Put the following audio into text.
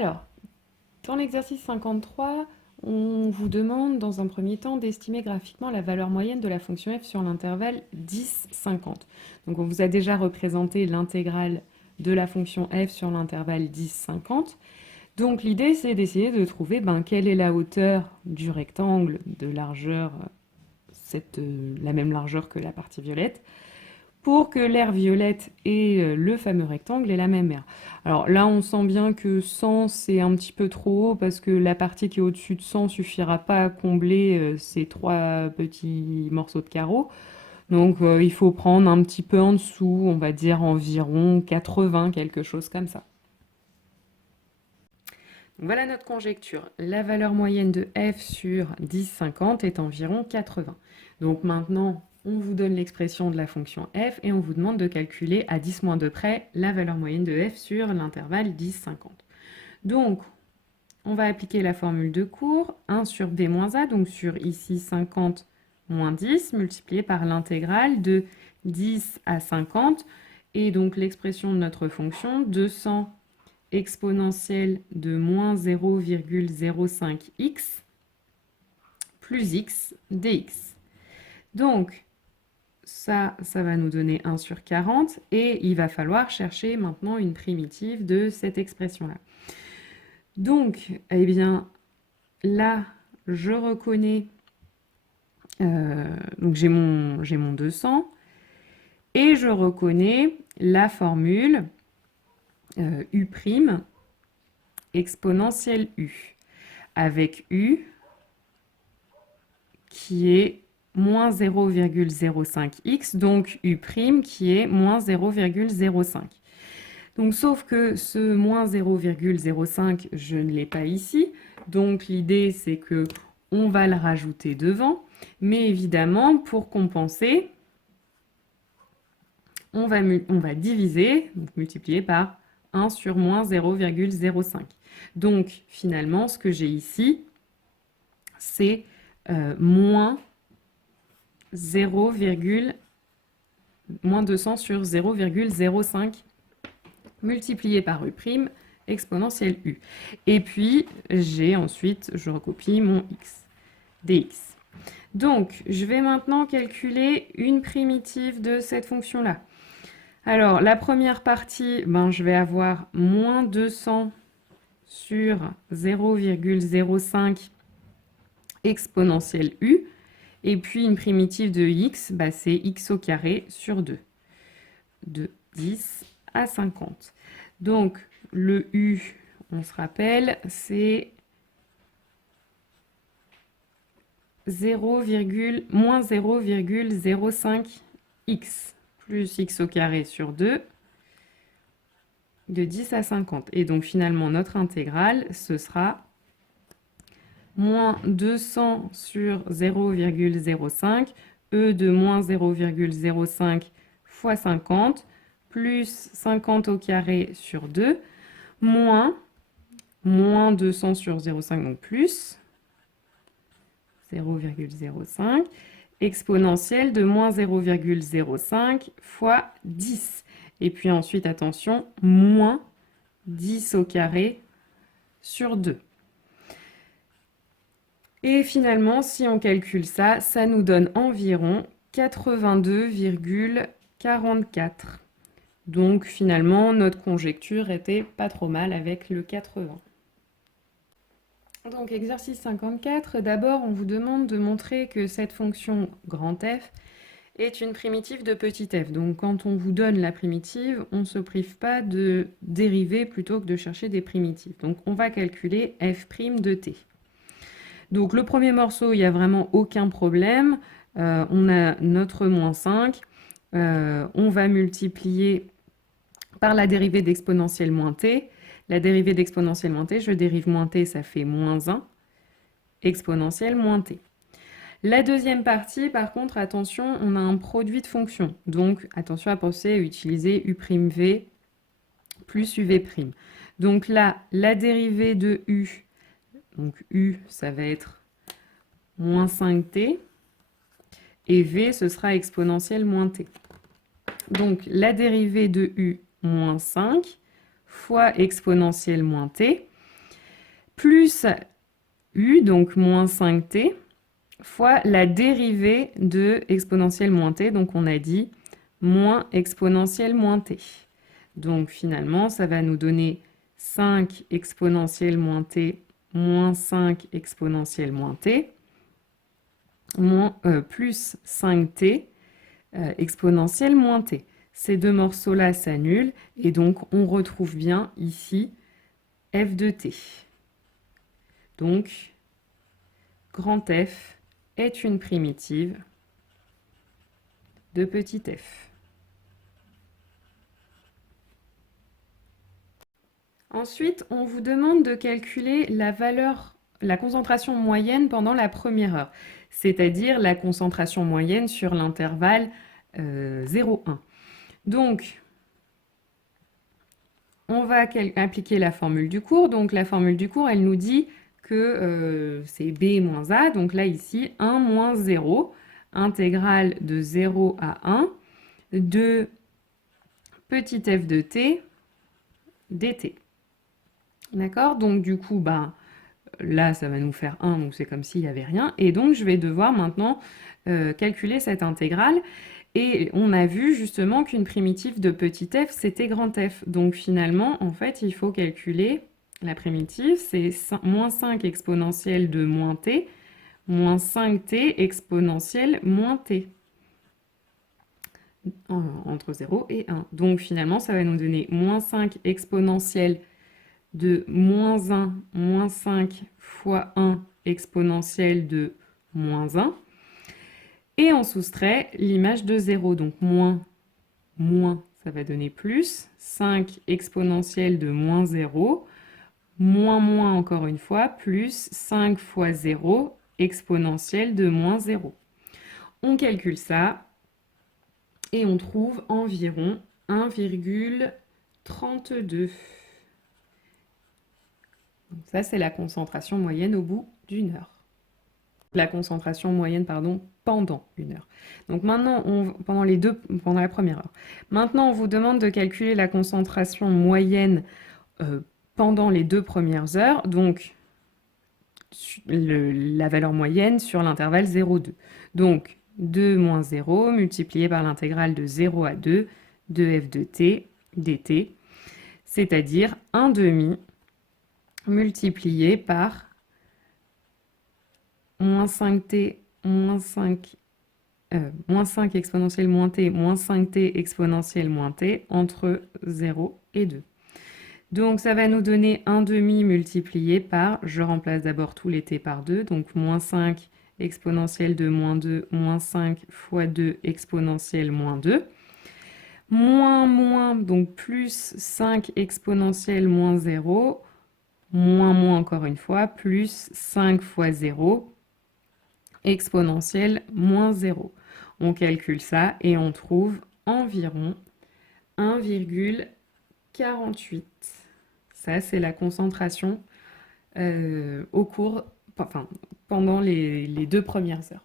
Alors, dans l'exercice 53, on vous demande dans un premier temps d'estimer graphiquement la valeur moyenne de la fonction f sur l'intervalle 10-50. Donc on vous a déjà représenté l'intégrale de la fonction f sur l'intervalle 10-50. Donc l'idée c'est d'essayer de trouver quelle est la hauteur du rectangle de largeur, la même largeur que la partie violette, pour que l'aire violette et le fameux rectangle aient la même aire. Alors là, on sent bien que 100, c'est un petit peu trop haut parce que la partie qui est au-dessus de 100 suffira pas à combler ces trois petits morceaux de carreaux. Donc il faut prendre un petit peu en dessous, on va dire environ 80, quelque chose comme ça. Donc voilà notre conjecture. La valeur moyenne de f sur 10,50 est environ 80. Donc maintenant, on vous donne l'expression de la fonction f et on vous demande de calculer à 10 moins 2 près la valeur moyenne de f sur l'intervalle 10,50. Donc, on va appliquer la formule de cours, 1 sur b moins a, donc sur ici 50 moins 10, multiplié par l'intégrale de 10 à 50, et donc l'expression de notre fonction, 200 exponentielle de moins 0,05x plus x dx. Donc, ça va nous donner 1 sur 40 et il va falloir chercher maintenant une primitive de cette expression-là. Donc, eh bien, là, je reconnais, donc j'ai mon 200 et je reconnais la formule u' exponentielle u, avec u qui est moins 0,05x, donc u' qui est moins 0,05. Donc, sauf que ce moins 0,05, je ne l'ai pas ici. Donc, l'idée, c'est que on va le rajouter devant. Mais évidemment, pour compenser, on va diviser, donc multiplier par 1 sur moins 0,05. Donc, finalement, ce que j'ai ici, c'est moins 200 sur 0,05 multiplié par u' exponentielle u. Et puis, je recopie mon x, dx. Donc, je vais maintenant calculer une primitive de cette fonction-là. Alors, la première partie, je vais avoir moins 200 sur 0,05 exponentielle u. Et puis, une primitive de x, c'est x au carré sur 2. De 10 à 50. Donc, le u, on se rappelle, c'est moins 0,05x plus x au carré sur 2 de 10 à 50. Et donc, finalement, notre intégrale, ce sera moins 200 sur 0,05, e de moins 0,05 fois 50, plus 50 au carré sur 2, moins 200 sur 0,5, donc plus 0,05, exponentielle de moins 0,05 fois 10. Et puis ensuite, attention, moins 10 au carré sur 2. Et finalement, si on calcule ça, ça nous donne environ 82,44. Donc finalement, notre conjecture était pas trop mal avec le 80. Donc exercice 54, d'abord on vous demande de montrer que cette fonction grand F est une primitive de petit f. Donc quand on vous donne la primitive, on ne se prive pas de dériver plutôt que de chercher des primitives. Donc on va calculer f' de t. Donc le premier morceau, il n'y a vraiment aucun problème. On a notre moins 5. On va multiplier par la dérivée d'exponentielle moins t. La dérivée d'exponentielle moins t, je dérive moins t, ça fait moins 1. Exponentielle moins t. La deuxième partie, par contre, attention, on a un produit de fonction. Donc, attention à penser à utiliser u'v plus uv'. Donc là, la dérivée de u, donc u, ça va être moins 5t, et v, ce sera exponentielle moins t. Donc, la dérivée de u moins 5 fois exponentielle moins t, plus u, donc moins 5t, fois la dérivée de exponentielle moins t, donc on a dit moins exponentielle moins t. Donc finalement, ça va nous donner 5 exponentielle moins t moins 5 exponentielle moins t, plus 5t exponentielle moins t. Ces deux morceaux-là s'annulent et donc on retrouve bien ici f de t. Donc, grand F est une primitive de petit f. Ensuite, on vous demande de calculer la concentration moyenne pendant la première heure, c'est-à-dire la concentration moyenne sur l'intervalle 0,1. Donc, on va appliquer la formule du cours. Donc, la formule du cours, elle nous dit que c'est b moins a. Donc là, ici, 1 moins 0, intégrale de 0 à 1, de petit f de t dt. D'accord? Donc du coup, là, ça va nous faire 1, donc c'est comme s'il n'y avait rien. Et donc, je vais devoir maintenant calculer cette intégrale. Et on a vu justement qu'une primitive de petit f, c'était grand F. Donc finalement, en fait, il faut calculer la primitive, c'est moins 5 exponentielle de moins t, moins 5t exponentielle moins t, entre 0 et 1. Donc finalement, ça va nous donner moins 5 exponentielle de moins 1, moins 5 fois 1 exponentielle de moins 1. Et on soustrait l'image de 0, donc moins, ça va donner plus, 5 exponentielle de moins 0, moins encore une fois, plus 5 fois 0 exponentielle de moins 0. On calcule ça et on trouve environ 1,32. Donc ça, c'est la concentration moyenne au bout d'une heure. La concentration moyenne, pardon, pendant une heure. Donc maintenant, pendant la première heure. Maintenant, on vous demande de calculer la concentration moyenne pendant les 2 premières heures. Donc, la valeur moyenne sur l'intervalle 0,2. Donc, 2 moins 0 multiplié par l'intégrale de 0 à 2 de f de t dt, c'est-à-dire 1 demi multiplié par moins 5t moins 5 exponentielle moins t moins 5t exponentielle moins t entre 0 et 2. Donc ça va nous donner 1 demi multiplié par, je remplace d'abord tous les t par 2, donc moins 5 exponentielle de moins 2, moins 5 fois 2 exponentielle moins 2, moins, donc plus 5 exponentielle moins 0, moins encore une fois, plus 5 fois 0, exponentielle moins 0. On calcule ça et on trouve environ 1,48. Ça, c'est la concentration pendant les 2 premières heures.